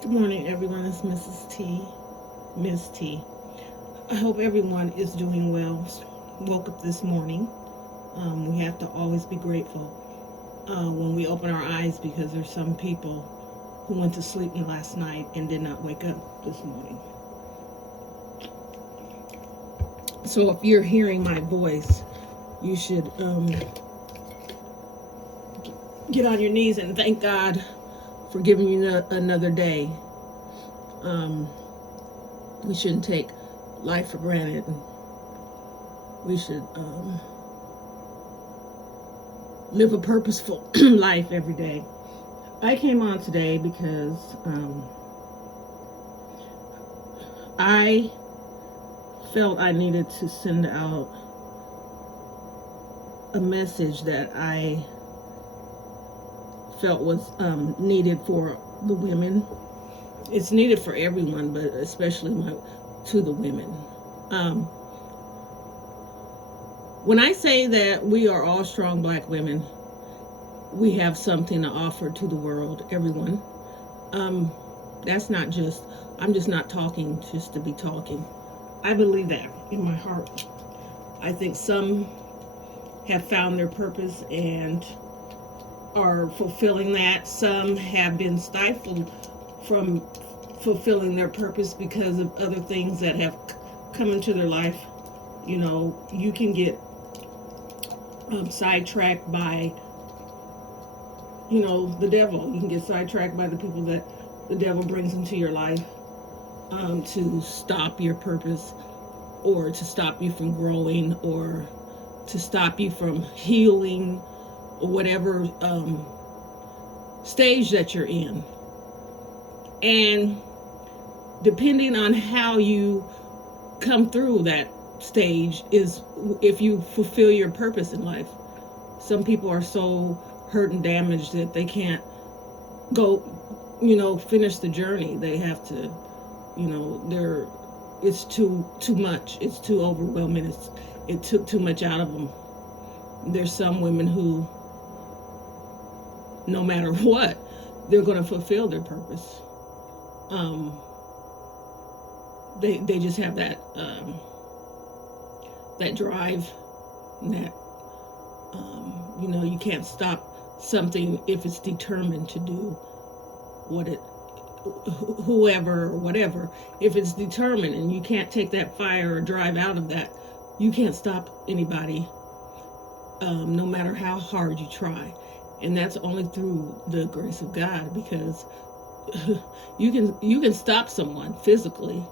Good morning, everyone. It's Mrs. T, Miss T. I hope everyone is doing well. Woke up this morning. We have to always be grateful when we open our eyes because there's some people who went to sleep last night and did not wake up this morning. So if you're hearing my voice, you should get on your knees and thank God for giving you another day. Um, we shouldn't take life for granted. We should live a purposeful life every day. I came on today because I felt I needed to send out a message that I felt was needed for the women. It's needed for everyone, but especially to the women. Um, when I say that we are all strong black women, we have something to offer to the world, everyone. Um, that's not just, I'm just not talking just to be talking. I believe that in my heart. I think some have found their purpose and are fulfilling that. Some have been stifled from fulfilling their purpose because of other things that have come into their life. You know, you can get sidetracked by, the devil. You can get sidetracked by the people that the devil brings into your life to stop your purpose or to stop you from growing or to stop you from healing or whatever stage that you're in. And depending on how you come through that stage is if you fulfill your purpose in life. Some people are so hurt and damaged that they can't go, finish the journey. They have to, it's too much. It's too overwhelming. It took too much out of them. There's some women who, no matter what, they're going to fulfill their purpose. They just have that that drive, and that you can't stop something if it's determined to do what it whoever or whatever. If it's determined and you can't take that fire or drive out of that, you can't stop anybody, no matter how hard you try. And that's only through the grace of God, because you can stop someone physically,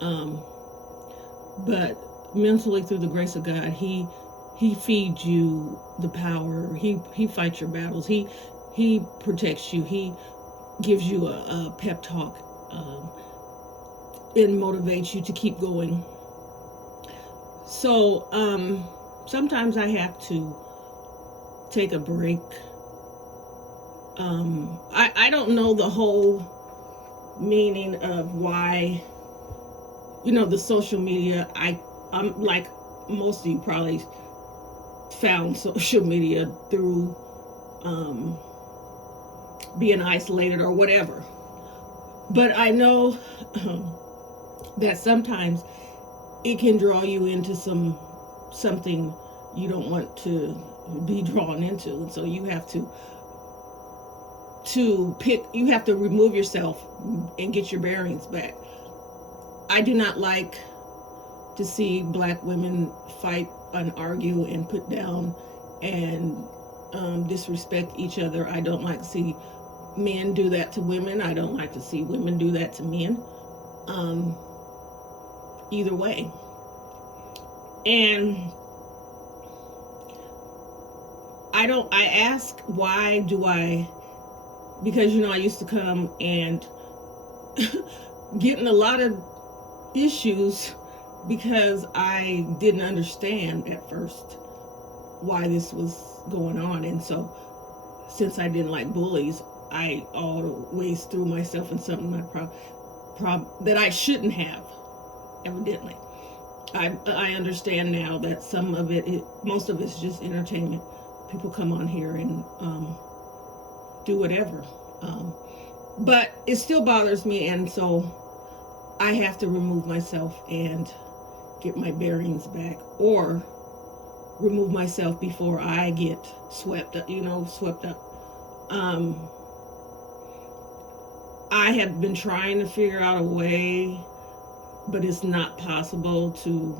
but mentally, through the grace of God, He feeds you the power. He fights your battles. He protects you. He gives you a pep talk, and motivates you to keep going. So sometimes I have to take a break. I don't know the whole meaning of why, the social media. I'm like most of you probably found social media through being isolated or whatever. But I know that sometimes it can draw you into something you don't want to be drawn into, and so you have to remove yourself and get your bearings back. I do not like to see black women fight and argue and put down and disrespect each other. I don't like to see men do that to women. I don't like to see women do that to men. Either way. And I ask, why do I, because, I used to come and get in a lot of issues because I didn't understand at first why this was going on. And so since I didn't like bullies, I always threw myself in something that I shouldn't have, evidently. I understand now that most of it's just entertainment. People come on here and do whatever. But it still bothers me, and so I have to remove myself and get my bearings back, or remove myself before I get swept up, swept up. Um, I have been trying to figure out a way, but it's not possible to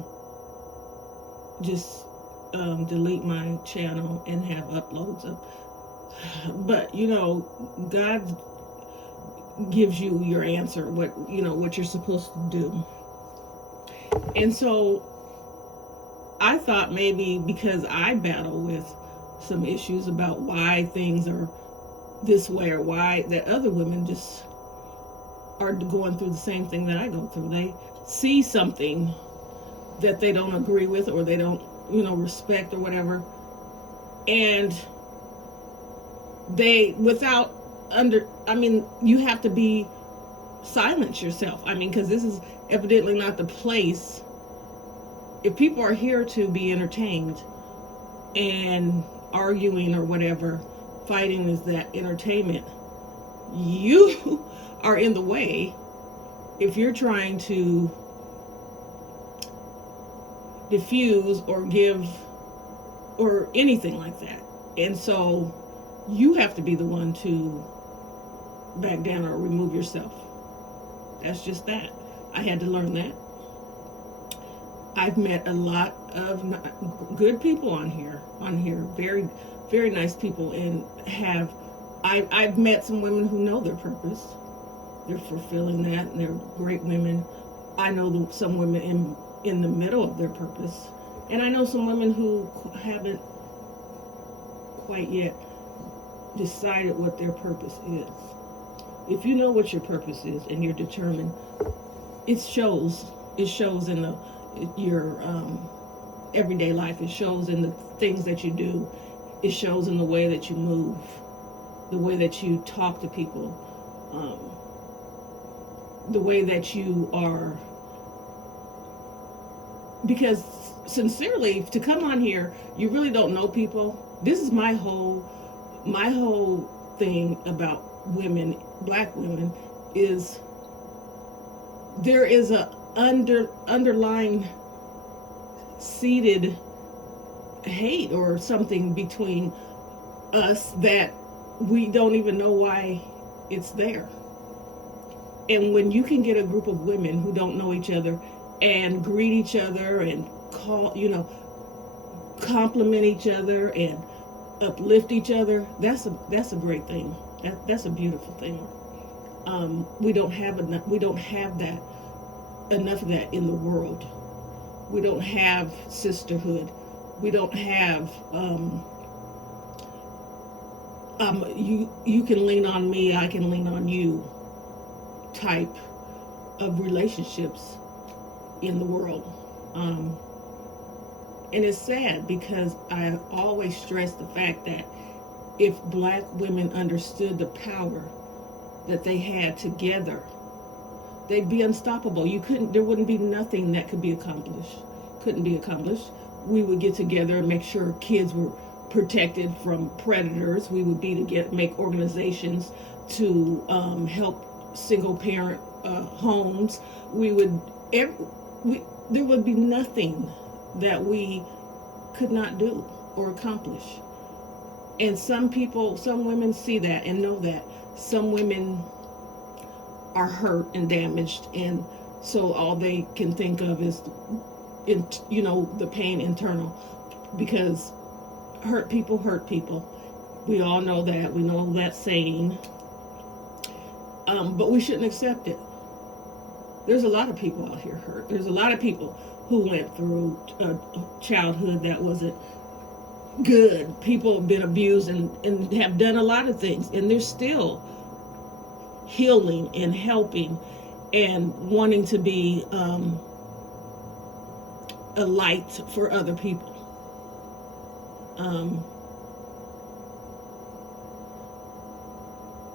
just delete my channel and have uploads up. But God gives you your answer, what you're supposed to do. And so I thought maybe because I battle with some issues about why things are this way, or why that other women just are going through the same thing that I go through. They see something that they don't agree with, or they don't, respect or whatever. And they, you have to silence yourself. Because this is evidently not the place. If people are here to be entertained and arguing or whatever, fighting is that entertainment, you are in the way if you're trying to diffuse or give or anything like that. And so you have to be the one to back down or remove yourself. That's just that. I had to learn that. I've met a lot of good people on here, very, very nice people, and I've met some women who know their purpose. They're fulfilling that, and they're great women. I know some women in the middle of their purpose, and I know some women who haven't quite yet decided what their purpose is. If you know what your purpose is and you're determined, it shows. It shows in your everyday life. It shows in the things that you do. It shows in the way that you move, the way that you talk to people, the way that you are. Because sincerely, to come on here, you really don't know people. This is my whole thing about women, black women, is there is a underlying seated hate or something between us that we don't even know why it's there. And when you can get a group of women who don't know each other and greet each other and compliment each other and uplift each other, that's a great thing. That's a beautiful thing. We don't have that enough of that in the world. We don't have sisterhood. We don't have you can lean on me, I can lean on you type of relationships in the world. And it's sad because I always stress the fact that if black women understood the power that they had together, they'd be unstoppable. There wouldn't be nothing that couldn't be accomplished. We would get together and make sure kids were protected from predators. We would make organizations to help single parent homes. There would be nothing that we could not do or accomplish. And some women see that and know that. Some women are hurt and damaged, and so all they can think of is the pain internal, because hurt people. We all know that. We know that saying. But we shouldn't accept it. There's a lot of people out here hurt. There's a lot of people who went through a childhood that wasn't good. People have been abused and have done a lot of things, and they're still healing and helping and wanting to be a light for other people.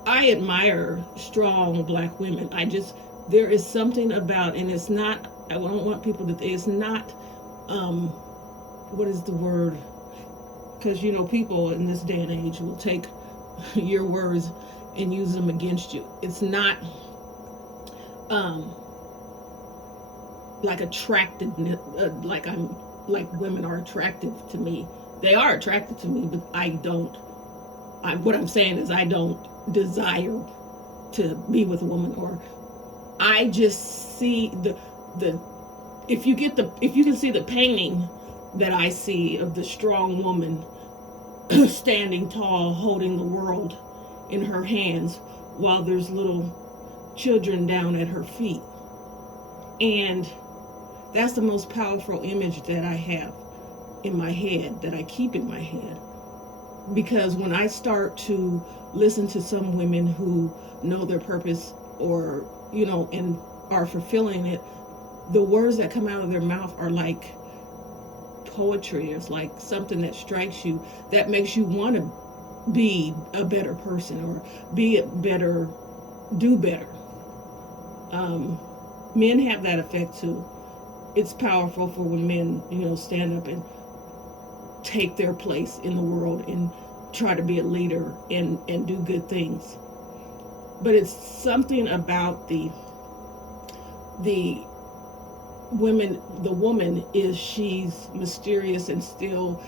I admire strong black women. There is something about, and it's not, I don't want people to think, it's not, what is the word? Because, people in this day and age will take your words and use them against you. It's not um, like attractiveness, like women are attractive to me. They are attracted to me, but I don't. What I'm saying is I don't desire to be with a woman, or I just see the if you can see the painting that I see of the strong woman standing tall, holding the world in her hands, while there's little children down at her feet. And that's the most powerful image that I have in my head, that I keep in my head. Because when I start to listen to some women who know their purpose, or, and are fulfilling it, the words that come out of their mouth are like poetry. It's like something that strikes you, that makes you want to be a better person, or be a better, do better. Men have that effect too. It's powerful for when men, stand up and take their place in the world and try to be a leader and do good things. But it's something about the woman is, she's mysterious, and still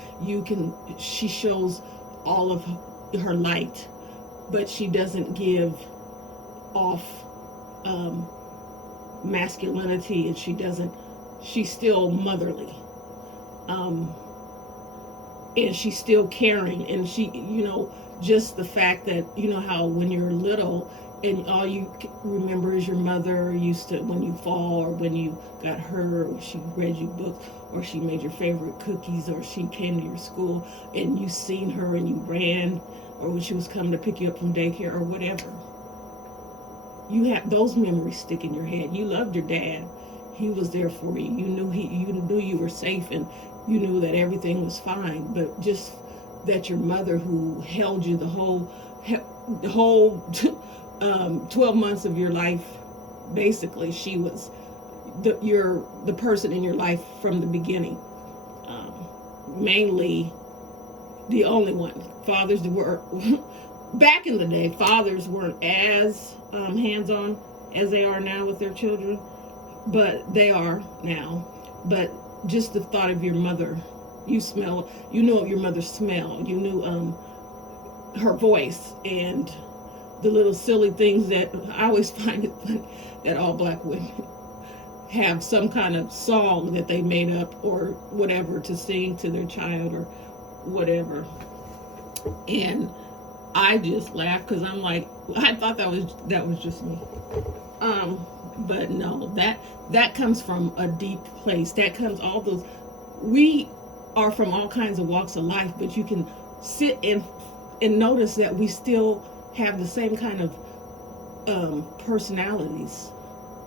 she shows all of her light, but she doesn't give off masculinity, and she's still motherly, and she's still caring, and she, just the fact that, how when you're little and all you remember is your mother used to, when you fall or when you got hurt, or she read you books, or she made your favorite cookies, or she came to your school and you seen her and you ran, or when she was coming to pick you up from daycare or whatever. You have those memories stick in your head. You loved your dad. He was there for you. You knew you were safe, and you knew that everything was fine. But just that your mother, who held you the whole 12 months of your life, basically, she was the person in your life from the beginning. Mainly the only one. Fathers were back in the day. Fathers weren't as hands-on as they are now with their children, but they are now. But just the thought of your mother, you knew your mother's smell, you knew her voice, and the little silly things that I always find it funny that all black women have some kind of song that they made up or whatever to sing to their child or whatever. And I just laugh because I'm like, I thought that was just me. But no, that comes from a deep place. That comes we are from all kinds of walks of life, but you can sit and notice that we still have the same kind of personalities,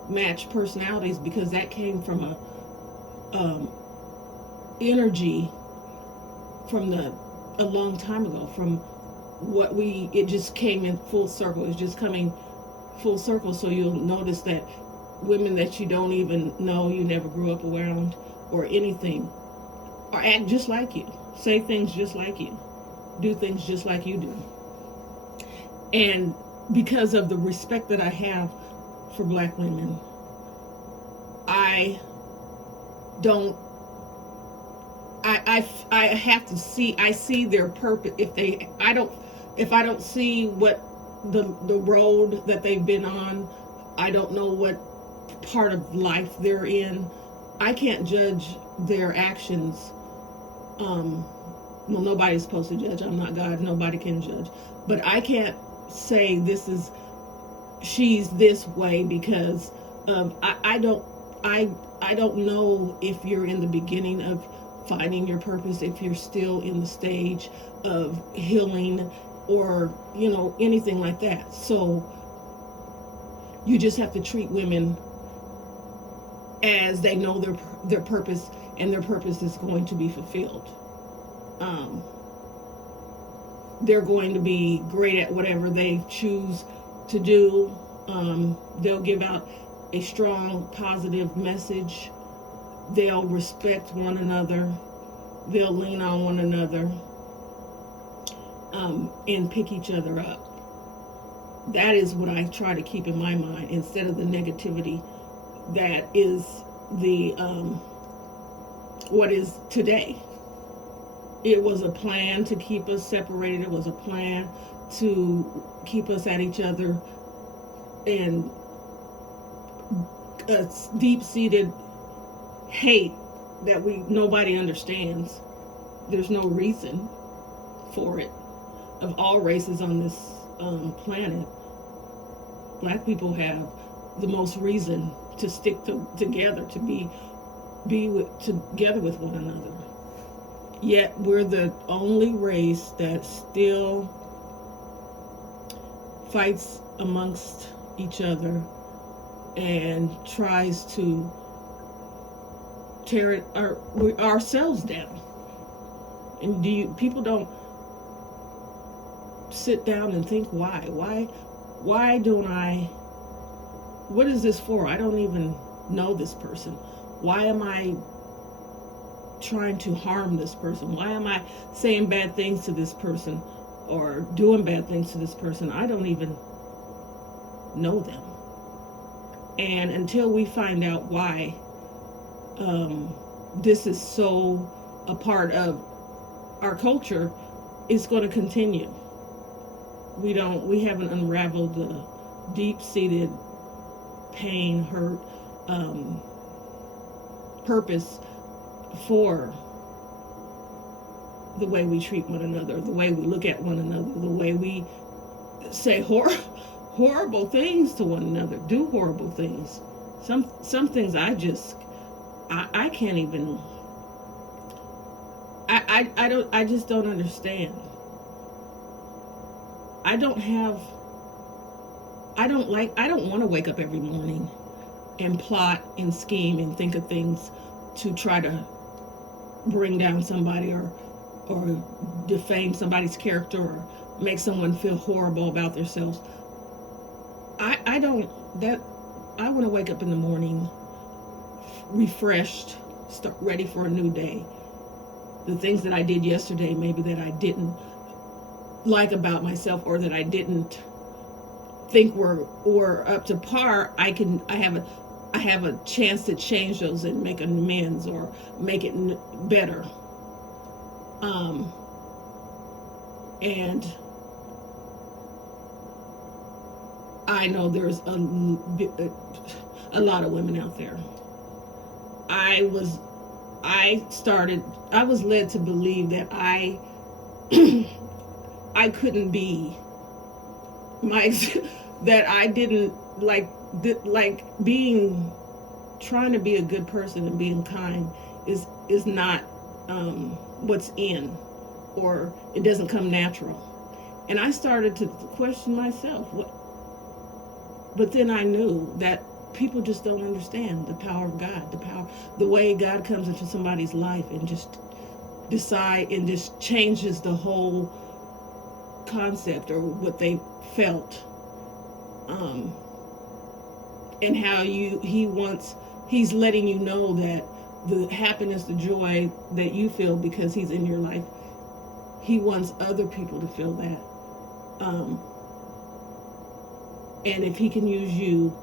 match personalities, because that came from a energy from a long time ago, from it just came in full circle. It's just coming full circle. So you'll notice that women that you don't even know, you never grew up around or anything, or act just like you, say things just like you, do things just like you do. And because of the respect that I have for black women, I have to see, I see their purpose. If I don't see what the road that they've been on, I don't know what part of life they're in, I can't judge their actions. Well, nobody's supposed to judge. I'm not God. Nobody can judge. But I can't say she's this way because of, I don't know if you're in the beginning of finding your purpose, if you're still in the stage of healing or, anything like that. So you just have to treat women as they know their purpose, and their purpose is going to be fulfilled. They're going to be great at whatever they choose to do. They'll give out a strong, positive message. They'll respect one another. They'll lean on one another, and pick each other up. That is what I try to keep in my mind instead of the negativity that is the what is today. It was a plan to keep us separated. It was a plan to keep us at each other, and a deep-seated hate that nobody understands. There's no reason for it. Of all races on this planet, black people have the most reason to stick together, to be together with one another. Yet we're the only race that still fights amongst each other and tries to tear ourselves down. And people don't sit down and think why don't I, what is this for? I don't even know this person. Why am I trying to harm this person? Why am I saying bad things to this person or doing bad things to this person? I don't even know them. And until we find out why this is so a part of our culture, it's going to continue. We haven't unraveled the deep-seated pain, hurt, purpose for the way we treat one another, the way we look at one another, the way we say horrible things to one another, do horrible things. Some things I can't even, I just don't understand. I don't want to wake up every morning and plot and scheme and think of things to try to bring down somebody or defame somebody's character or make someone feel horrible about themselves. I want to wake up in the morning refreshed, start ready for a new day. The things that I did yesterday, maybe that I didn't like about myself or that I didn't think were up to par, I have a chance to change those and make amends or make it better. And I know there's a lot of women out there. I was led to believe that I couldn't be that I didn't like trying to be a good person and being kind is not what's in, or it doesn't come natural. And I started to question myself. But then I knew that people just don't understand the power of God, the way God comes into somebody's life and just decide and just changes the whole concept or what they felt, and how he's letting you know that the happiness, the joy that you feel because he's in your life, he wants other people to feel that. And if he can use you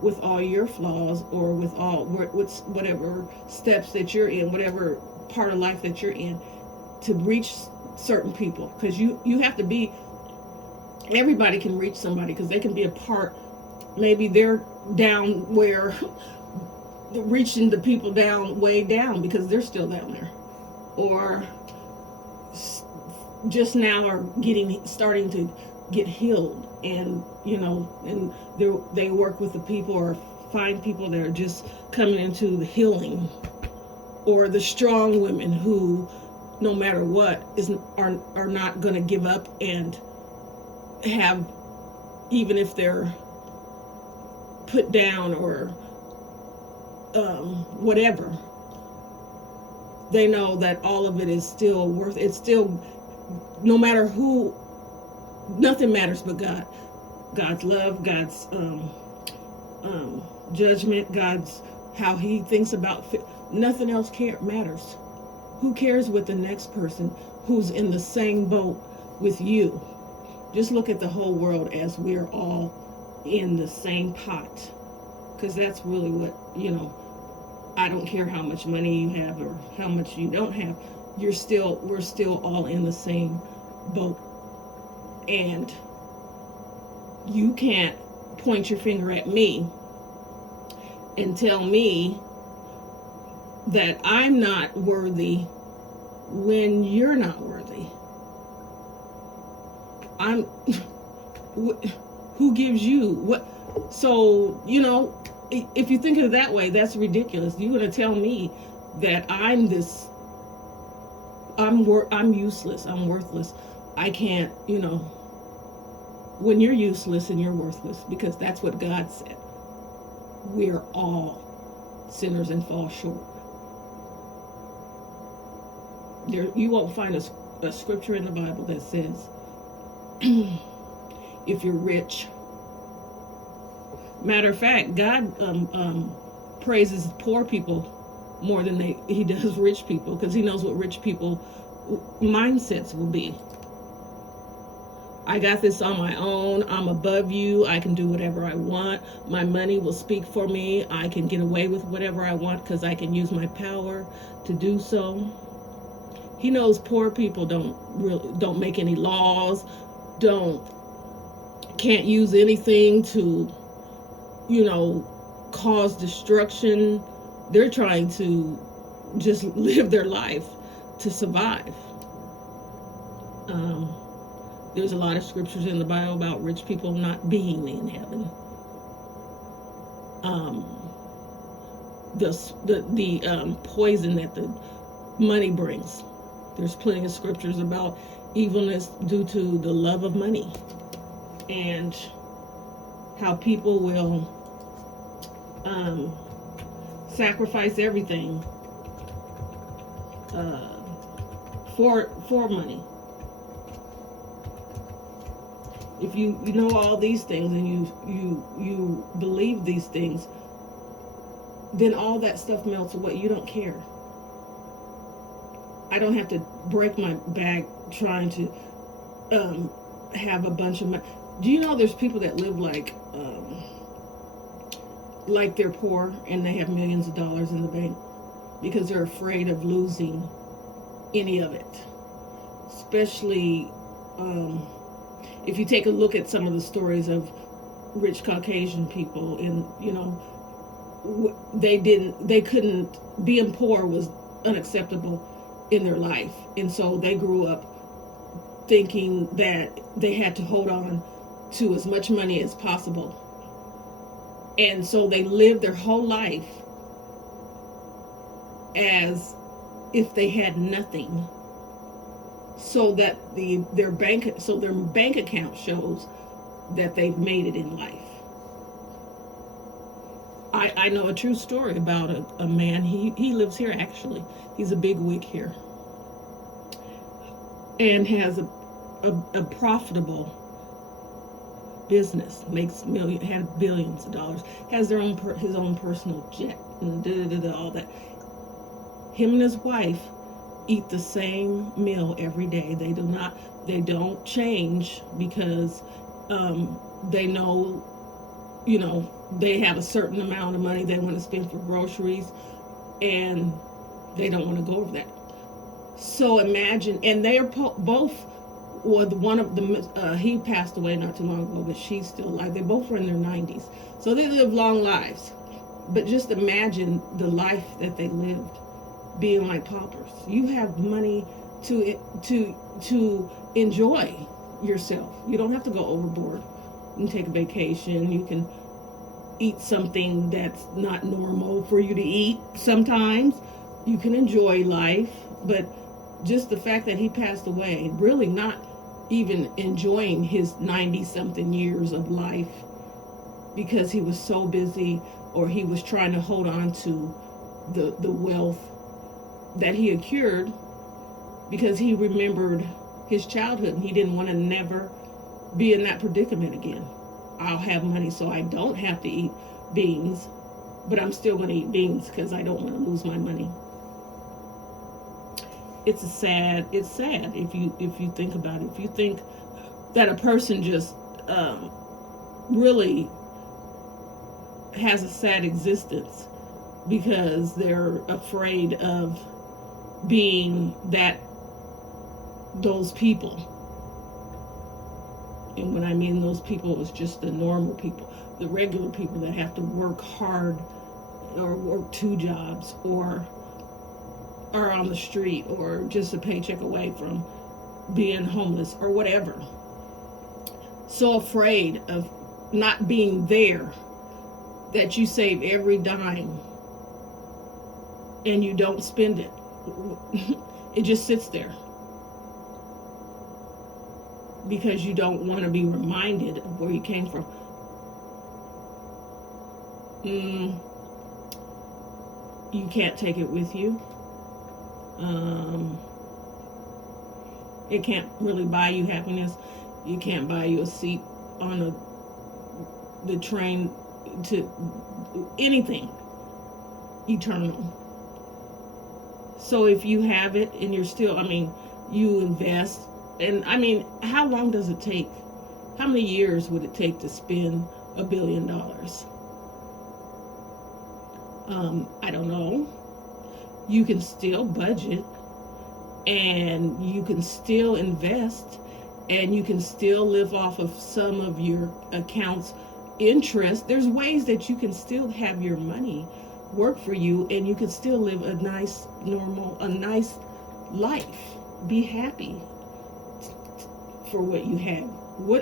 with all your flaws or with whatever steps that you're in, whatever part of life that you're in, to reach certain people, because you have to be, everybody can reach somebody because they can be a part, maybe they're down where reaching the people down way down because they're still down there, or just now are starting to get healed, and and they work with the people or find people that are just coming into the healing, or the strong women who no matter what are not going to give up and have, even if they're put down or whatever, they know that all of it is still worth it. Still, no matter who, nothing matters but God's love, God's judgment, God's how he thinks about nothing else matters. Who cares what the next person who's in the same boat with you Just look at the whole world as we're all in the same pot. Because that's really what, I don't care how much money you have or how much you don't have. We're still all in the same boat. And you can't point your finger at me and tell me that I'm not worthy when you're not worthy. Who gives you what? So, if you think of it that way, that's ridiculous. You're going to tell me that I'm useless, I'm worthless. I can't, when you're useless and you're worthless, because that's what God said. We're all sinners and fall short. You won't find a scripture in the Bible that says, if you're rich. Matter of fact, God praises poor people more than he does rich people, because he knows what rich people mindsets will be. I got this on my own. I'm above you. I can do whatever I want. My money will speak for me. I can get away with whatever I want because I can use my power to do so. He knows poor people don't make any laws, can't use anything to, cause destruction. They're trying to just live their life to survive. There's a lot of scriptures in the Bible about rich people not being in heaven. The poison that the money brings. There's plenty of scriptures about evilness due to the love of money, and how people will sacrifice everything for money. If you know all these things and you believe these things, then all that stuff melts away. You don't care. I don't have to break my back trying to have a bunch of money. Do you know there's people that live like they're poor and they have millions of dollars in the bank because they're afraid of losing any of it? Especially if you take a look at some of the stories of rich Caucasian people, and they couldn't, being poor was unacceptable in their life, and so they grew up thinking that they had to hold on to as much money as possible, and so they lived their whole life as if they had nothing, so that their bank account shows that they've made it in life. I know a true story about a man. He lives here, actually. He's a big wig here, and has a profitable business, had billions of dollars, has his own personal jet, and all that. Him and his wife eat the same meal every day. They don't change, because they know, they have a certain amount of money they want to spend for groceries, and they don't want to go over that. So imagine, and they are both, well, one of them, he passed away not too long ago, but she's still alive. They both were in their 90s, so they live long lives. But just imagine the life that they lived, being like paupers. You have money to enjoy yourself. You don't have to go overboard. You can take a vacation. You can eat something that's not normal for you to eat sometimes. You can enjoy life. But just the fact that he passed away, really not even enjoying his 90-something years of life, because he was so busy, or he was trying to hold on to the wealth that he accrued, because he remembered his childhood and he didn't want to never be in that predicament again. I'll have money so I don't have to eat beans, but I'm still going to eat beans because I don't want to lose my money. It's sad if you think about it. If you think that a person just really has a sad existence because they're afraid of being those people. And when I mean those people, it's just the normal people, the regular people that have to work hard or work 2 jobs or are on the street or just a paycheck away from being homeless or whatever. So afraid of not being there that you save every dime and you don't spend it. It just sits there because you don't want to be reminded of where you came from. You can't take it with you. It can't really buy you happiness. You can't buy you a seat on the train to anything eternal. So if you have it and you're still, you invest, and how long does it take? How many years would it take to spend $1 billion? I don't know. You can still budget, and you can still invest, and you can still live off of some of your accounts interest. There's ways that you can still have your money work for you, and you can still live a nice life. Be happy for what you have.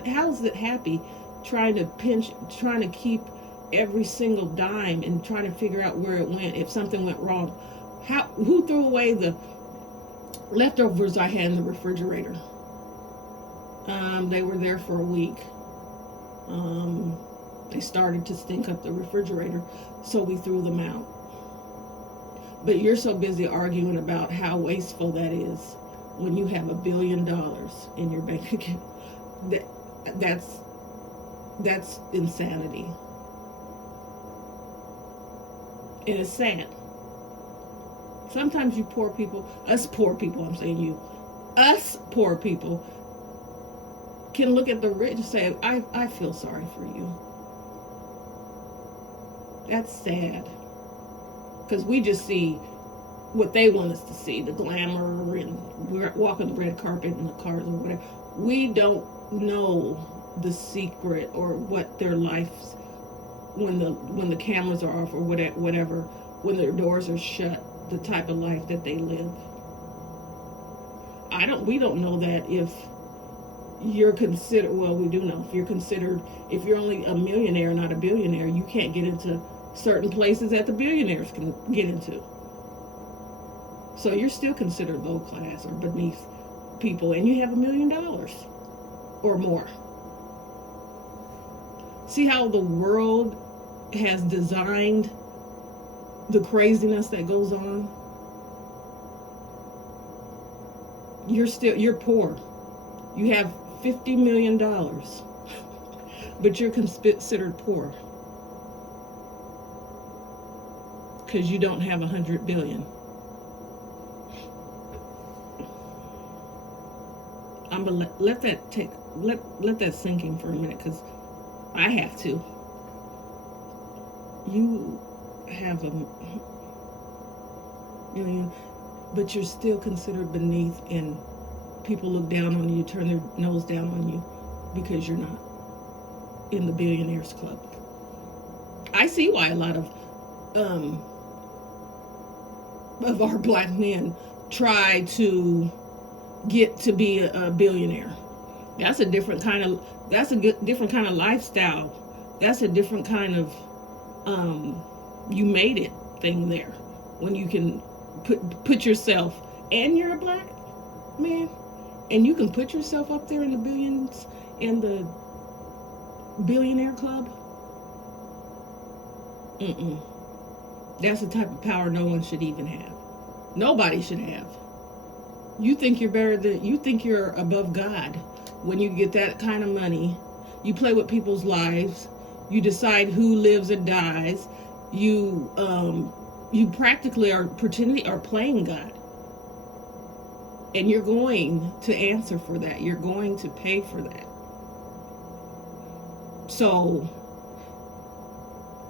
How is it happy trying to keep every single dime and trying to figure out where it went if something went wrong? Who threw away the leftovers I had in the refrigerator? They were there for a week. They started to stink up the refrigerator, so we threw them out. But you're so busy arguing about how wasteful that is when you have $1 billion in your bank account. That's insanity. And it's sad. Sometimes us poor people, can look at the rich and say, I feel sorry for you. That's sad. Because we just see what they want us to see, the glamour, and we're walking the red carpet in the cars or whatever. We don't know the secret or what their lives, when the cameras are off or whatever, when their doors are shut, the type of life that they live. We don't know that if you're considered, well, we do know, if you're only a millionaire, not a billionaire, you can't get into certain places that the billionaires can get into. So you're still considered low class or beneath people, and you have $1 million or more. See how the world has designed the craziness that goes on? You're poor. You have $50 million, but you're considered poor because you don't have 100 billion. I'm gonna let that sink in for a minute, because I have to. You have $1 million, but you're still considered beneath, and people look down on you, turn their nose down on you because you're not in the billionaires club. I see why a lot of our black men try to get to be a billionaire. That's a different kind of lifestyle. That's a different kind of you made it thing there, when you can put yourself, and you're a black man, and you can put yourself up there in the billions, in the billionaire club. That's the type of power no one should even have. Nobody should have. You think you're above God when you get that kind of money. You play with people's lives. You decide who lives and dies. You practically are playing God. And you're going to answer for that. You're going to pay for that. So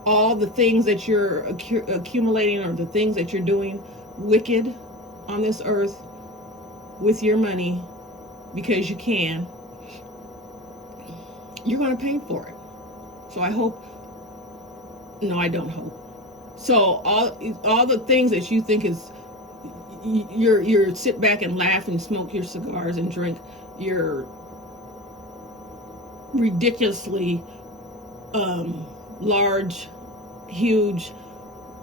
all the things that you're accumulating, or the things that you're doing wicked on this earth with your money, because you can, you're going to pay for it. So I hope, no, I don't hope. So all the things that you think is, you're sit back and laugh and smoke your cigars and drink your ridiculously large, huge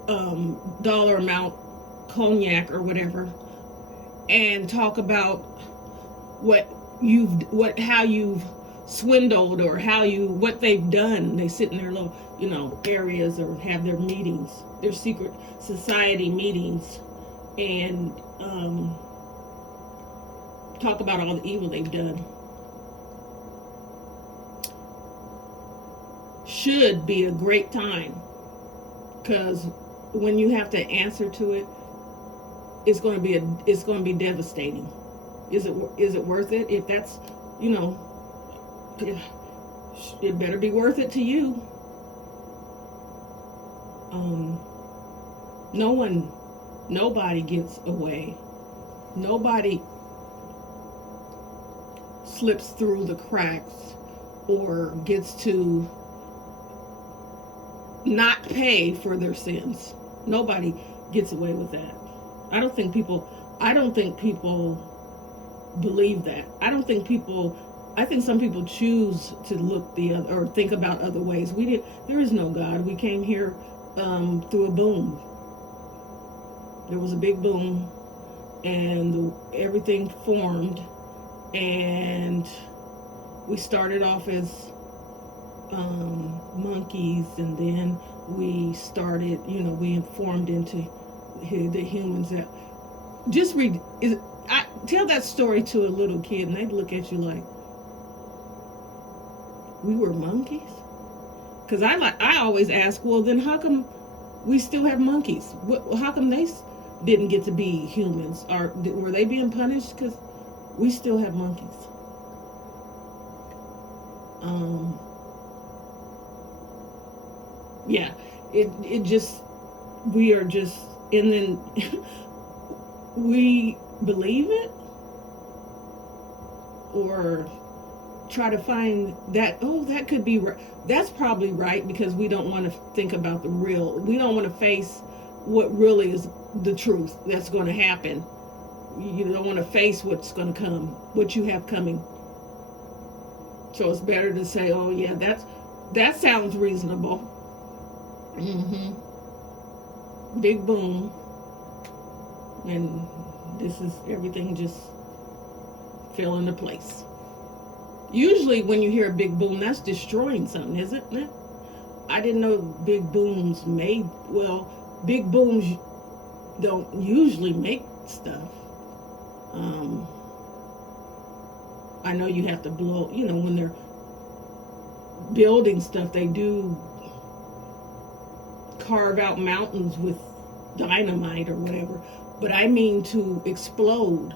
dollar amount cognac or whatever, and talk about how you've swindled, or what they've done. They sit in their little, areas, or have their meetings, their secret society meetings, and talk about all the evil they've done. Should be a great time, because when you have to answer to it, it's going to be devastating. Is it worth it? If that's, it better be worth it to you. Nobody gets away. Nobody slips through the cracks or gets to not pay for their sins. Nobody gets away with that. I don't think people believe that. I think some people choose to look the other, or think about other ways. There is no God. We came here through a boom. There was a big boom, and everything formed, and we started off as monkeys, and then we started, we formed into the humans that just I tell that story to a little kid, and they'd look at you like, we were monkeys? Because I always ask, well, then how come we still have monkeys? How come they didn't get to be humans? Or were they being punished? Because we still have monkeys. Yeah, it just, we are just, and then we believe it, or try to find that, that could be right. That's probably right, because we don't want to think about we don't want to face what really is the truth that's going to happen. You don't want to face what's going to come, what you have coming. So it's better to say, oh yeah, that sounds reasonable. Big boom, and this is everything just fell into place. Usually when you hear a big boom, that's destroying something, isn't it? I didn't know big booms big booms don't usually make stuff. I know you have to blow, when they're building stuff, they do carve out mountains with dynamite or whatever. But I mean, to explode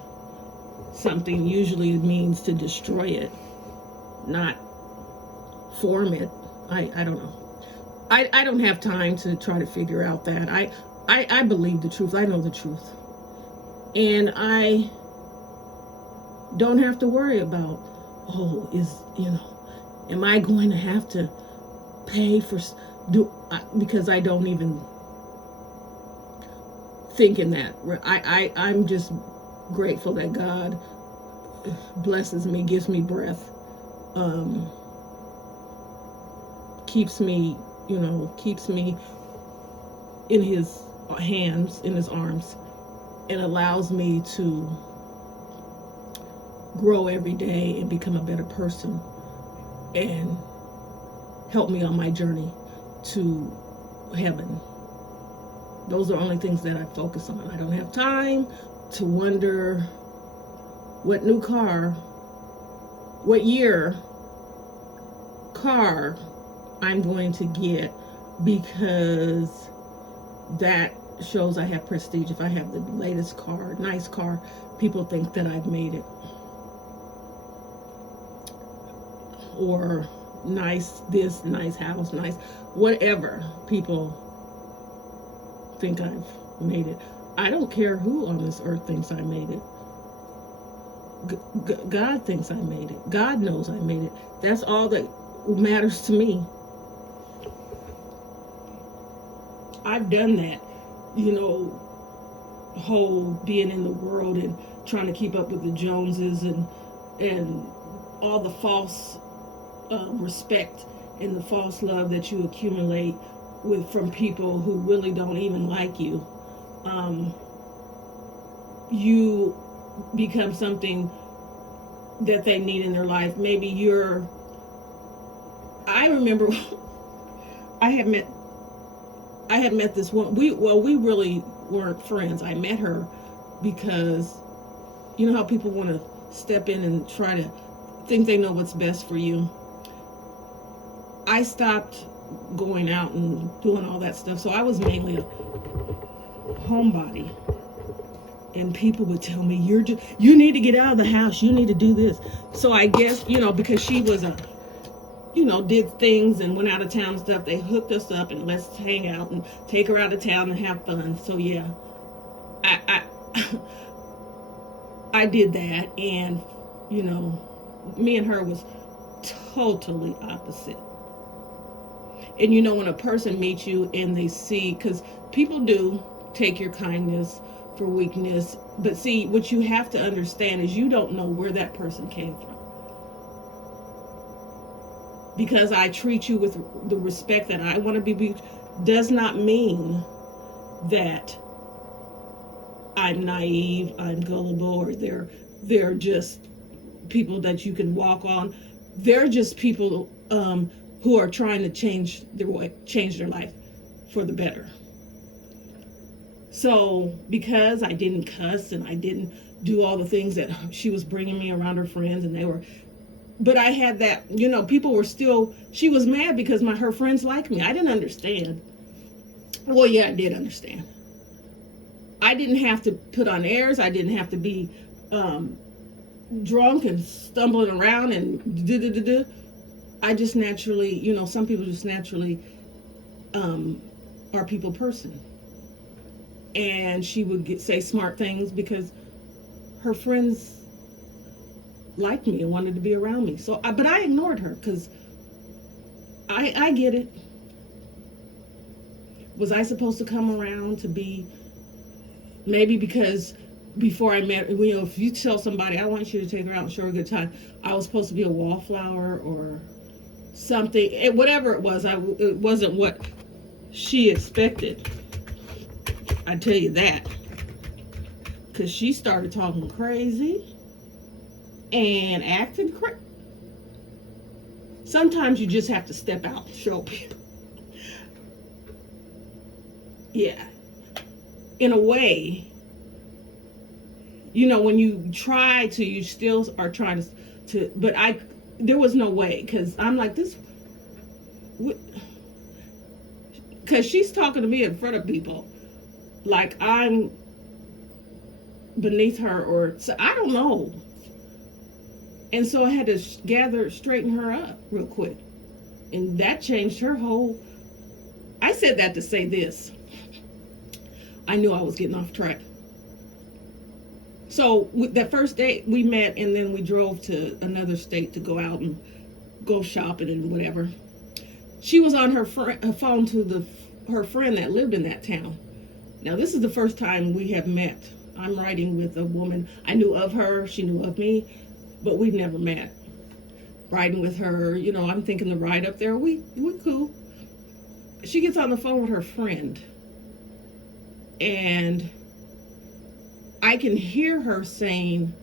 something, usually it means to destroy it, not form it. I don't know. I don't have time to try to figure out that. I believe the truth. I know the truth. And I don't have to worry about, am I going to have to pay for, because I don't even think in that. I'm just grateful that God blesses me, gives me breath, keeps me in his hands, in his arms, and allows me to grow every day and become a better person, and help me on my journey to heaven. Those are only things that I focus on. I don't have time to wonder what new car, what year car I'm going to get, because that shows I have prestige. If I have the latest car, nice car, people think that I've made it. Or nice this, nice house, nice whatever people think I've made it. I don't care who on this earth thinks I made it. God thinks I made it. God knows I made it. That's all that matters to me. I've done that, you know, whole being in the world and trying to keep up with the Joneses and all the false respect and the false love that you accumulate with from people who really don't even like you. You become something that they need in their life. Maybe you're. I remember I had met I had met this woman. We really weren't friends. I met her because you know how people want to step in and try to think they know what's best for you. I stopped going out and doing all that stuff, so I was mainly a homebody. And people would tell me, you need to get out of the house. You need to do this. So I guess, because she was did things and went out of town and stuff, they hooked us up and let's hang out and take her out of town and have fun. So yeah, I I did that, and me and her was totally opposite. And when a person meets you and they see, because people do take your kindness for weakness, but see, what you have to understand is you don't know where that person came from. Because I treat you with the respect that I want to be does not mean that I'm naive, I'm gullible, or they're just people that you can walk on. They're just people who are trying to change their life for the better. So because I didn't cuss and I didn't do all the things that she was bringing me around her friends, but I had that, people were still, she was mad because her friends liked me. I didn't understand. Well, yeah, I did understand. I didn't have to put on airs. I didn't have to be drunk and stumbling around and I just naturally, some people just naturally are people person. And she would say smart things because her friends liked me and wanted to be around me. So, but I ignored her because I get it. Was I supposed to come around to be, maybe because before I met, if you tell somebody, I want you to take her out and show her a good time, I was supposed to be a wallflower or something, whatever it was, it wasn't what she expected. I tell you that. Because she started talking crazy and acting crazy. Sometimes you just have to step out and show people. Yeah. In a way, when you try to, you still are trying to but there was no way, because I'm like this, because she's talking to me in front of people like I'm beneath her, or so I don't know. And so I had to straighten her up real quick, and that changed her whole. I said that to say this. I knew I was getting off track. So that first day we met, and then we drove to another state to go out and go shopping and whatever. She was on her phone to her friend that lived in that town. Now this is the first time we have met. I'm riding with a woman. I knew of her, she knew of me, but we've never met. Riding with her, I'm thinking the ride up there, we cool. She gets on the phone with her friend, and I can hear her saying,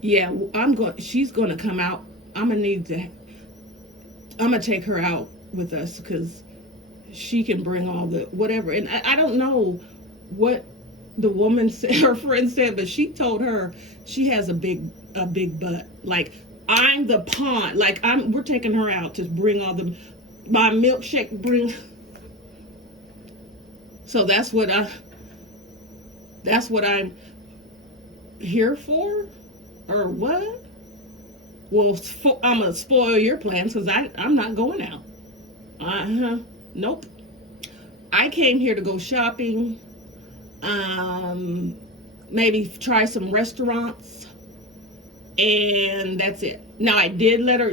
yeah, she's going to come out. I'm going to take her out with us because she can bring all the whatever. And I don't know what the woman said, her friend said, but she told her she has a big butt. Like, I'm the pawn. Like, we're taking her out to bring my milkshake, so that's what I'm here for, or what? Well, I'm going to spoil your plans because I'm not going out. Nope. I came here to go shopping, maybe try some restaurants, and that's it. Now, I did let her,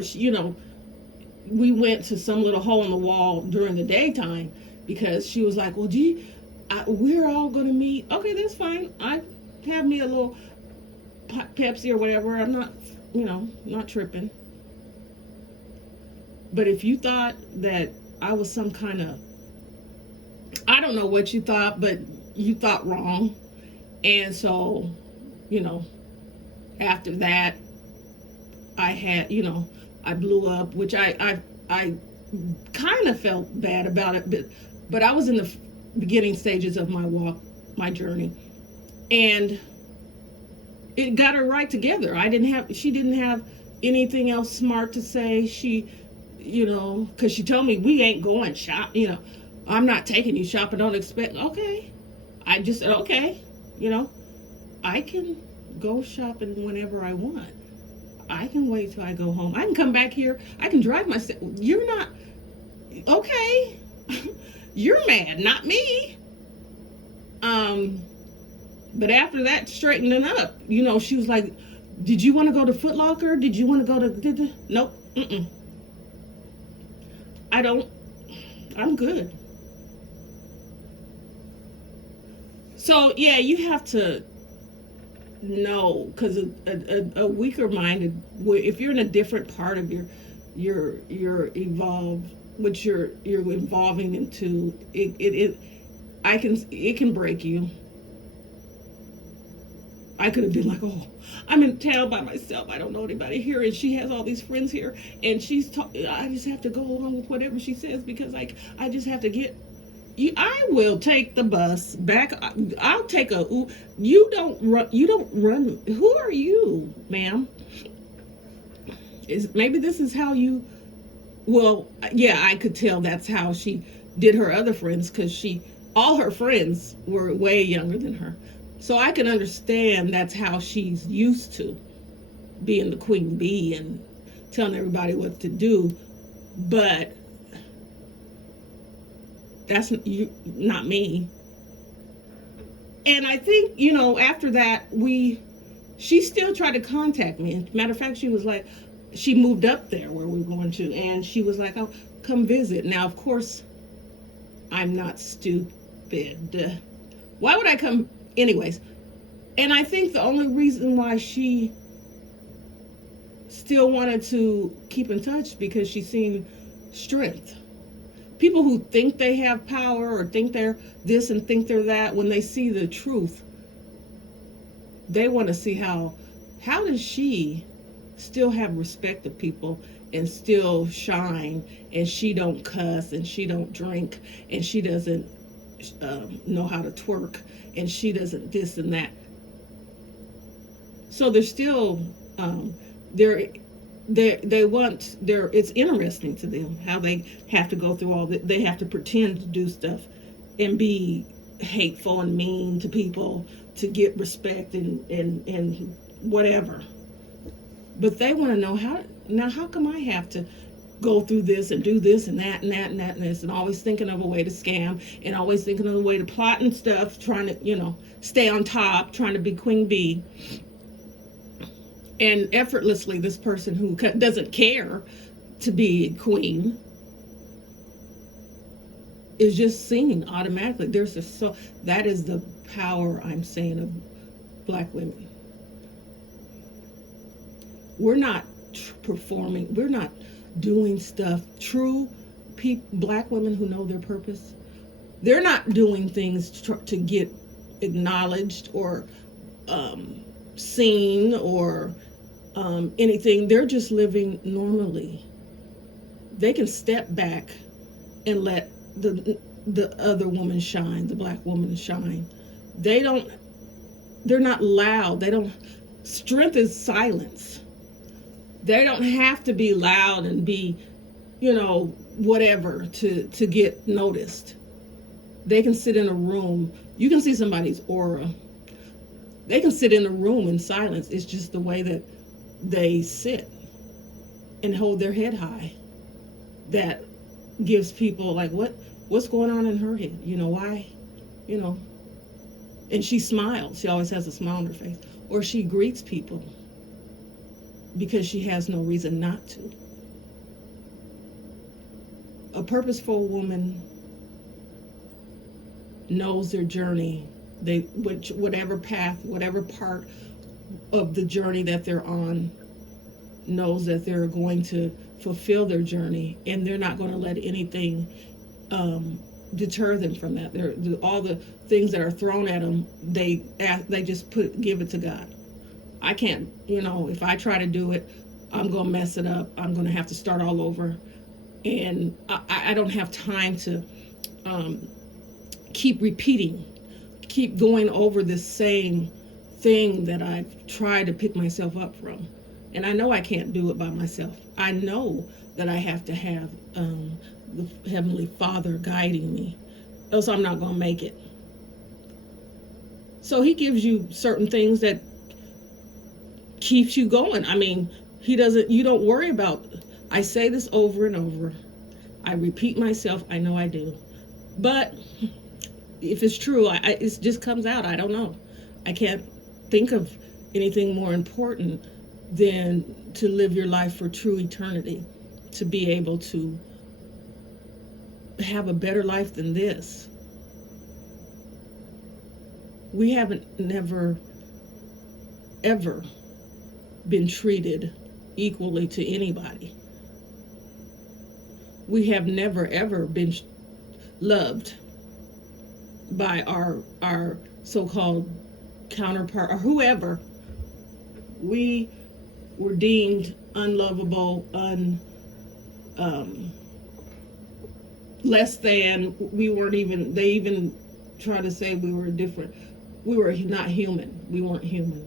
we went to some little hole in the wall during the daytime because she was like, well, we're all going to meet. Okay, that's fine. I have me a little Pepsi or whatever. I'm not, not tripping. But if you thought that I was some kind of, I don't know what you thought, but you thought wrong. And so, after that, I had, I blew up, which I kind of felt bad about it, but I was in the beginning stages of my walk, my journey, and it got her right together. She didn't have anything else smart to say. She, because she told me we ain't going shop, I'm not taking you shopping. Don't expect. Okay. I just said, okay, I can go shopping whenever I want. I can wait till I go home. I can come back here. I can drive myself. You're not, okay. You're mad, not me. But after that straightening up, she was like, did you want to go to Foot Locker? Did you want to go to, nope. I don't, I'm good. So yeah, you have to know, because a weaker minded, if you're in a different part of you're evolved, which you're evolving into, it can break you. I could have been like, oh, I'm in town by myself. I don't know anybody here, and she has all these friends here, and I just have to go along with whatever she says because I just have to get. I will take the bus back. I'll take you don't run. Who are you, ma'am? Maybe this is how you, well, yeah, I could tell that's how she did her other friends, because all her friends were way younger than her. So I can understand that's how she's used to being the queen bee and telling everybody what to do. But that's not me. And I think, after that, she still tried to contact me. Matter of fact, she was like, she moved up there where we were going to, and she was like, oh, come visit. Now, of course, I'm not stupid. Why would I come anyways? And I think the only reason why she still wanted to keep in touch, because she's seen strength. People who think they have power or think they're this and think they're that, when they see the truth, they want to see how does she still have respect of people and still shine, and she don't cuss, and she don't drink, and she doesn't know how to twerk, and she doesn't this and that. So they're still it's interesting to them how they have to go through all that. They have to pretend to do stuff and be hateful and mean to people to get respect and whatever. But they want to know how come I have to go through this and do this and that and that and that and this, and always thinking of a way to scam, and always thinking of a way to plot and stuff, trying to, stay on top, trying to be queen bee. And effortlessly, this person who doesn't care to be queen is just seen automatically. That is the power, I'm saying, of Black women. We're not performing. We're not doing stuff. True Black women who know their purpose, they're not doing things to get acknowledged or seen or anything. They're just living normally. They can step back and let the other woman shine, the Black woman shine. They're not loud. Strength is silence. They don't have to be loud and be, whatever to get noticed. They can sit in a room. You can see somebody's aura. They can sit in a room in silence. It's just the way that they sit. and hold their head high. That gives people like, what's going on in her head? Why? You know, and she smiles. She always has a smile on her face. Or she greets people because she has no reason not to. A purposeful woman knows their journey. Whatever path, whatever part of the journey that they're on, knows that they're going to fulfill their journey, and they're not going to let anything deter them from that. All the things that are thrown at them, they just give it to God. I can't, if I try to do it, I'm going to mess it up. I'm going to have to start all over, and I don't have time to keep going over this same thing that I've tried to pick myself up from. And I know I can't do it by myself. I know that I have to have the Heavenly Father guiding me, else I'm not going to make it. So He gives you certain things that keeps you going. I mean, you don't worry about, I say this over and over. I repeat myself. I know I do. But if it's true, it just comes out. I don't know. I can't think of anything more important than to live your life for true eternity, to be able to have a better life than this. We haven't never, ever been treated equally to anybody. We have never, ever been loved by our so-called counterpart or whoever. We were deemed unlovable, less than. We weren't even. They even tried to say we were different. We were not human. We weren't human.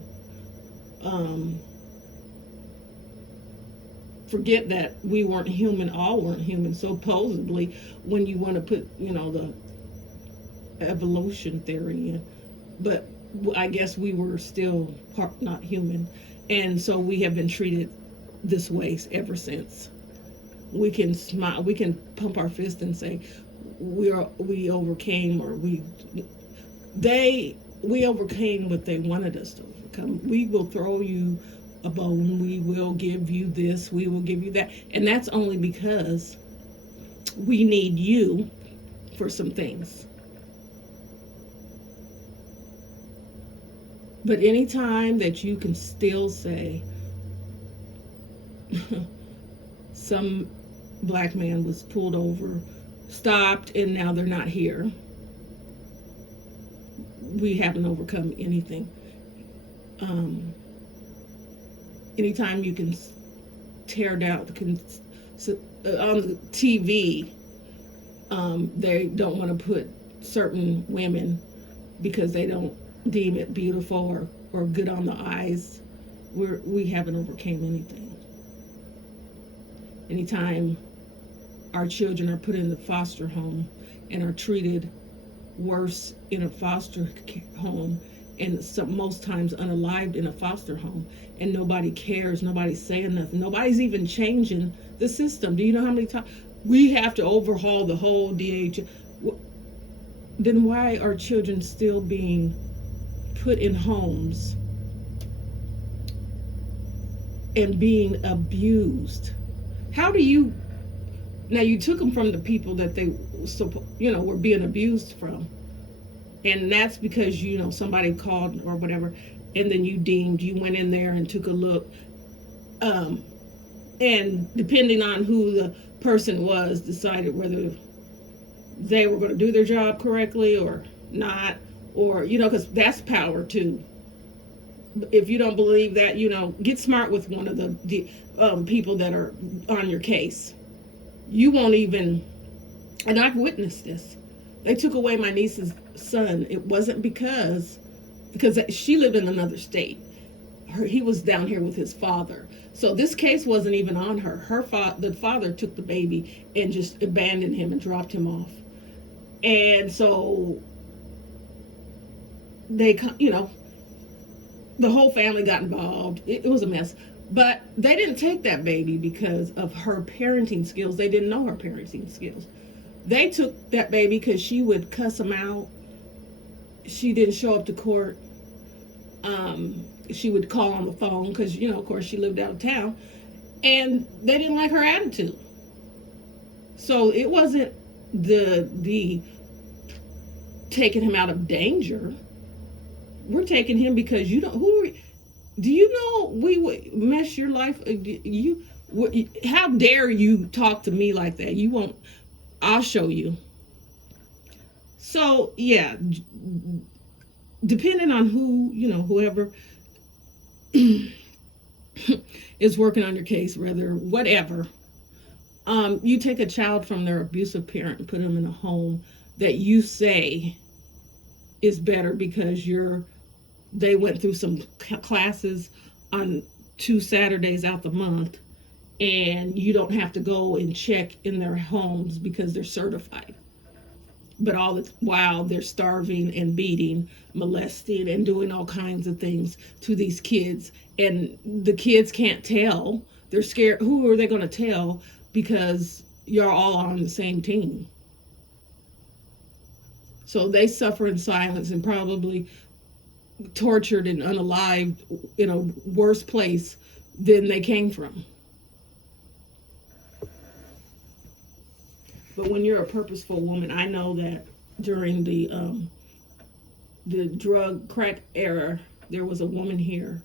Forget that we weren't human. All weren't human. Supposedly, when you want to put, the evolution theory in, but I guess we were still not human. And so we have been treated this way ever since. We can smile, we can pump our fist and say we overcame, or we overcame what they wanted us to overcome. We will throw you a bone, we will give you this, we will give you that. And that's only because we need you for some things. But anytime that you can still say, some black man was pulled over, stopped, and now they're not here, we haven't overcome anything. Anytime you can tear down, on the TV, they don't want to put certain women because they don't deem it beautiful or good on the eyes. We haven't overcame anything. Anytime our children are put in the foster home and are treated worse in a foster home, and most times unalived in a foster home, and nobody cares, nobody's saying nothing, nobody's even changing the system. Do you know how many times we have to overhaul the whole DH? Then why are children still being put in homes and being abused? How do you, now you took them from the people that they were being abused from, and that's because somebody called or whatever, and then you went in there and took a look, and depending on who the person was, decided whether they were going to do their job correctly or not. Or, because that's power too. If you don't believe that, get smart with one of the people that are on your case. You won't even, and I've witnessed this. They took away my niece's son. It wasn't because she lived in another state. He was down here with his father. So this case wasn't even on her. The father took the baby and just abandoned him and dropped him off. And so they, the whole family got involved. It was a mess. But they didn't take that baby because of her parenting skills. They didn't know her parenting skills. They took that baby because she would cuss them out. She didn't show up to court. She would call on the phone because, of course, she lived out of town. And they didn't like her attitude. So it wasn't the taking him out of danger. We're taking him because you don't. Do you know we would mess your life? How dare you talk to me like that? You won't. I'll show you. So yeah, depending on whoever is working on your case, whatever. You take a child from their abusive parent and put them in a home that you say is better because they went through some classes on 2 Saturdays out the month, and you don't have to go and check in their homes because they're certified. But all the while they're starving and beating, molesting, and doing all kinds of things to these kids. And the kids can't tell. They're scared. Who are they going to tell? Because you're all on the same team. So they suffer in silence and probably tortured and unalived in a worse place than they came from. But when you're a purposeful woman, I know that during the drug crack era, there was a woman here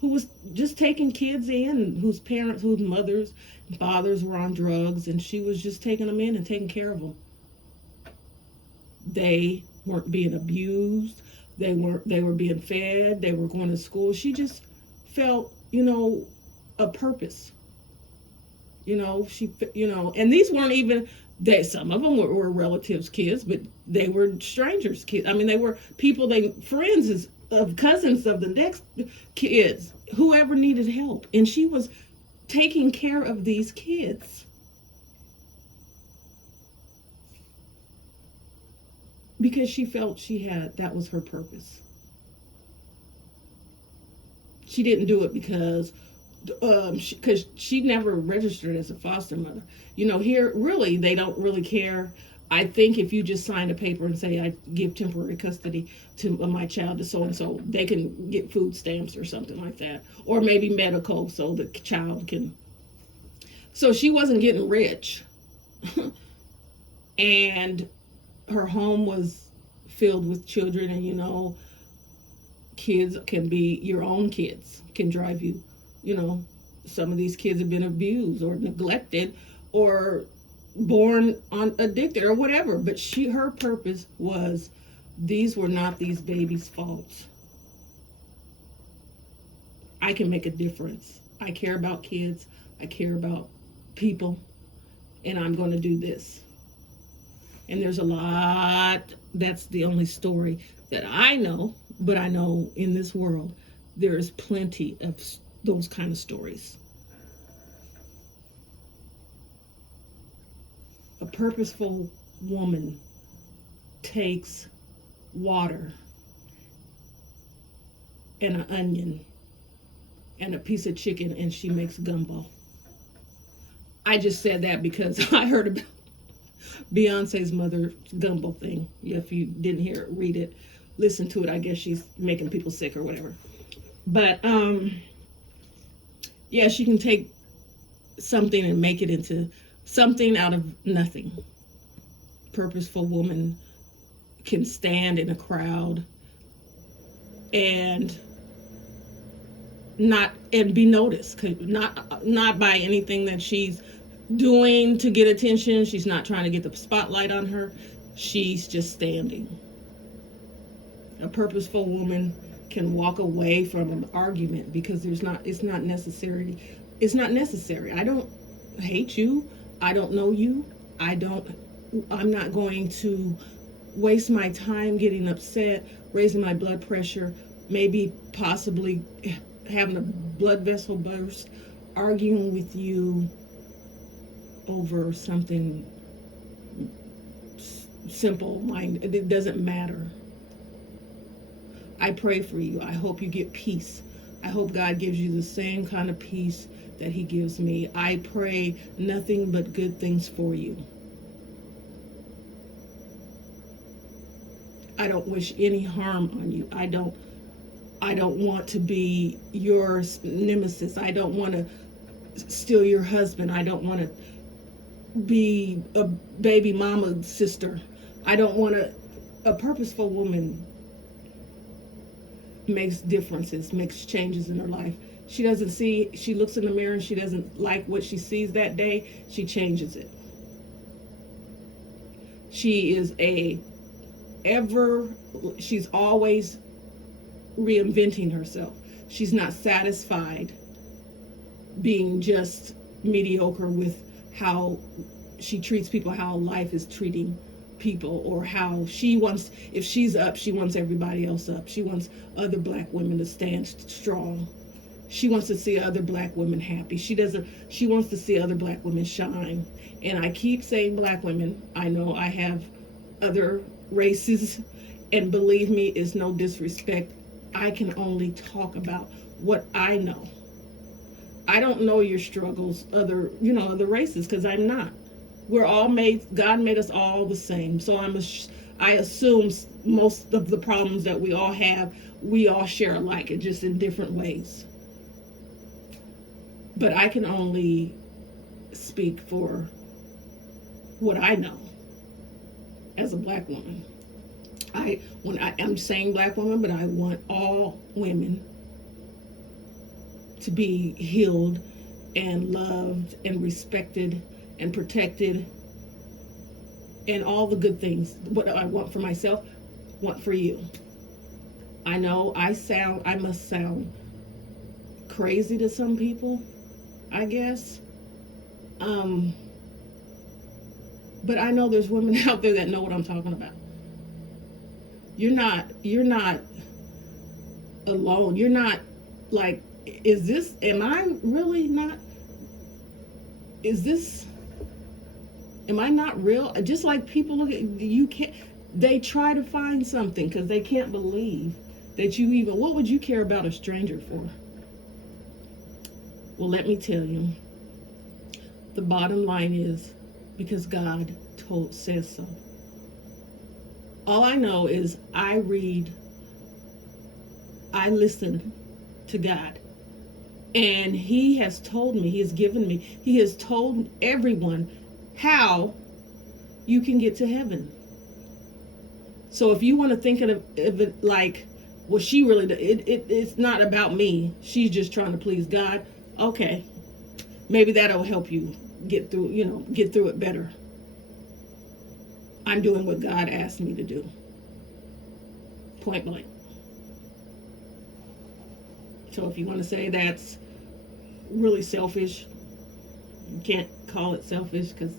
who was just taking kids in, whose mothers and fathers were on drugs, and she was just taking them in and taking care of them. They weren't being abused. They were being fed. They were going to school. She just felt, a purpose. And these weren't even, some of them were relatives' kids, but they were strangers' kids. I mean, they were people, friends of cousins of the next kids, whoever needed help. And she was taking care of these kids. Because she felt that was her purpose. She didn't do it because she never registered as a foster mother. Here, really, they don't really care. I think if you just sign a paper and say, I give temporary custody to my child to so-and-so, they can get food stamps or something like that. Or maybe medical so the child can. So she wasn't getting rich. And her home was filled with children, and kids can be your own kids, can drive you. Some of these kids have been abused or neglected or born on addicted or whatever, but her purpose was, these were not these babies' faults. I can make a difference. I care about kids. I care about people, and I'm going to do this. And there's a lot. That's the only story that I know, but I know in this world there is plenty of those kind of stories. A purposeful woman takes water and an onion and a piece of chicken and she makes gumbo. I just said that because I heard about Beyonce's mother gumbo thing. If you didn't hear it, read it, listen to it. I guess she's making people sick or whatever. But yeah, she can take something and make it into something out of nothing. Purposeful woman can stand in a crowd and be noticed, not by anything that she's doing to get attention. She's not trying to get the spotlight on her. She's just standing. A purposeful woman can walk away from an argument because it's not necessary. I don't hate you. I don't know you. I'm not going to waste my time getting upset, raising my blood pressure, maybe possibly having a blood vessel burst, arguing with you over something simple. It doesn't matter. I pray for you. I hope you get peace. I hope God gives you the same kind of peace that he gives me. I pray nothing but good things for you. I don't wish any harm on you. I don't want to be your nemesis. I don't want to steal your husband. I don't want to be a baby mama sister. I don't want a purposeful woman makes differences, makes changes in her life. She looks in the mirror and she doesn't like what she sees that day, she changes it. She is she's always reinventing herself. She's not satisfied being just mediocre with how she treats people, how life is treating people, or how she wants, if she's up, she wants everybody else up. She wants other black women to stand strong. She wants to see other black women happy. She wants to see other black women shine. And I keep saying black women. I know I have other races, and believe me, it's no disrespect. I can only talk about what I know. I don't know your struggles, other races, because I'm not. We're all God made us all the same. So I assume most of the problems that we all have, we all share alike, just in different ways. But I can only speak for what I know as a black woman. I'm saying black woman, but I want all women to be healed and loved and respected and protected, and all the good things. What I want for myself, want for you. I know I must sound crazy to some people, I guess. But I know there's women out there that know what I'm talking about. You're not alone. You're not like, am I not real? Just like people look at you, they try to find something because they can't believe that what would you care about a stranger for? Well, let me tell you, the bottom line is because God says so. All I know is I listen to God, and he has told me, he has told everyone how you can get to heaven. So if you want to think of it like, well, it's not about me, she's just trying to please God, okay, maybe that'll help you get through it better. I'm doing what God asked me to do, point blank. So if you want to say that's really selfish, you can't call it selfish because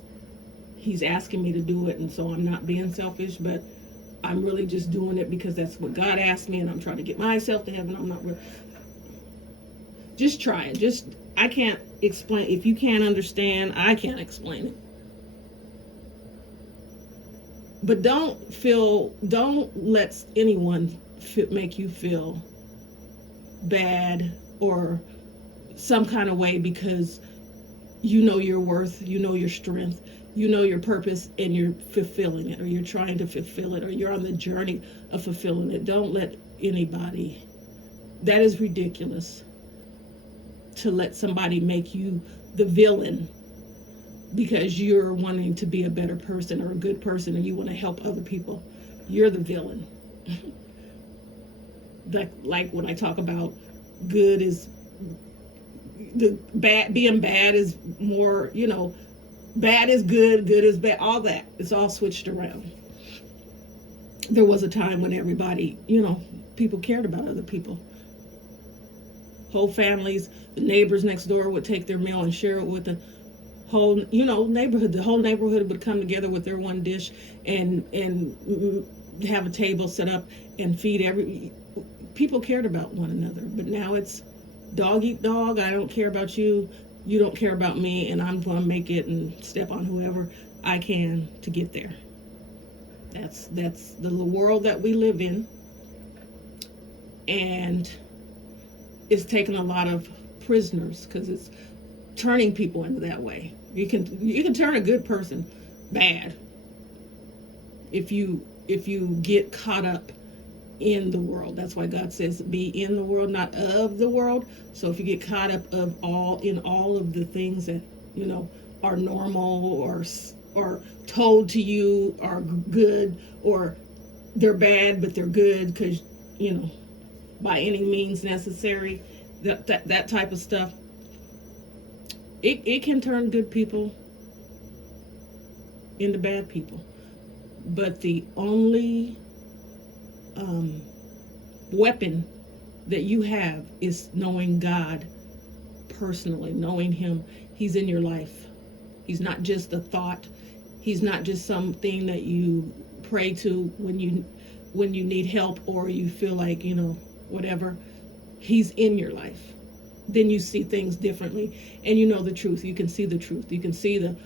he's asking me to do it, and so I'm not being selfish, but I'm really just doing it because that's what God asked me, and I'm trying to get myself to heaven. I'm not really. Just try it. I can't explain. If you can't understand, I can't explain it. But don't let anyone make you feel bad or some kind of way because you know your worth, you know your strength, you know your purpose, and you're fulfilling it, or you're trying to fulfill it, or you're on the journey of fulfilling it. Don't let anybody. That is ridiculous to let somebody make you the villain because you're wanting to be a better person or a good person and you want to help other people. You're the villain. Like when I talk about good is the bad, being bad is more, bad is good, good is bad, all that. It's all switched around. There was a time when everybody, people cared about other people. Whole families, the neighbors next door would take their meal and share it with the whole, neighborhood. The whole neighborhood would come together with their one dish and have a table set up and feed people cared about one another. But now it's dog eat dog. I don't care about you. You don't care about me, and I'm going to make it and step on whoever I can to get there. That's the world that we live in. And it's taken a lot of prisoners, because it's turning people into that way. You can turn a good person bad if you get caught up in the world. That's why God says be in the world, not of the world. So if you get caught up in all of the things that are normal or told to you are good, or they're bad but they're good because by any means necessary, that type of stuff, it can turn good people into bad people. But the only weapon that you have is knowing God personally, knowing Him. He's in your life. He's not just a thought. He's not just something that you pray to when you need help, or you feel like whatever. He's in your life. Then you see things differently, and you know the truth. You can see the truth. You can see the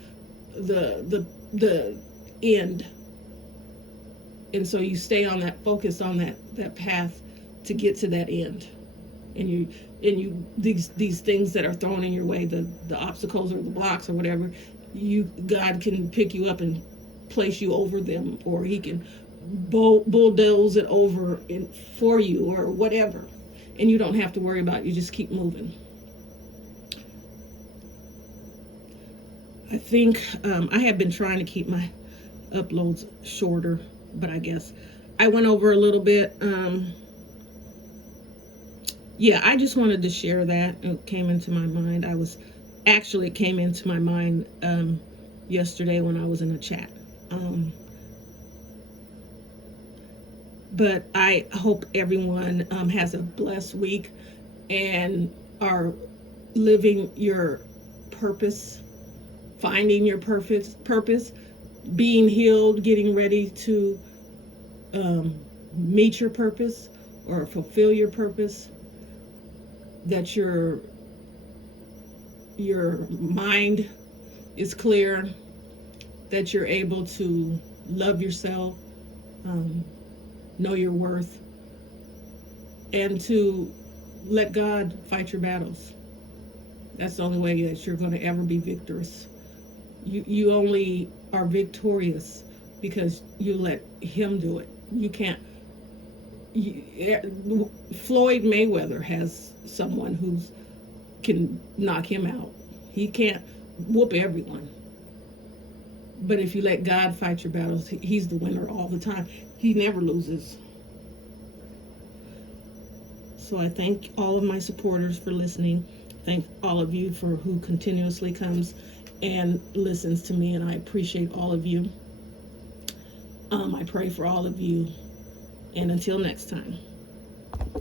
end. And so you stay on that, focus on that path to get to that end. And you these things that are thrown in your way, the obstacles or the blocks or whatever, God can pick you up and place you over them, or He can bulldoze it over for you, or whatever. And you don't have to worry about it. You just keep moving. I think I have been trying to keep my uploads shorter, but I guess I went over a little bit. Yeah, I just wanted to share that. It came into my mind. It came into my mind yesterday when I was in a chat. But I hope everyone has a blessed week and are living your purpose, finding your purpose, being healed, getting ready to meet your purpose or fulfill your purpose, that your mind is clear, that you're able to love yourself, know your worth, and to let God fight your battles. That's the only way that you're going to ever be victorious. You only are victorious because you let Him do it. You can't. Floyd Mayweather has someone who can knock him out. He can't whoop everyone. But if you let God fight your battles, He's the winner all the time. He never loses. So I thank all of my supporters for listening. Thank all of you for who continuously comes and listens to me, and I appreciate all of you. I pray for all of you, and until next time.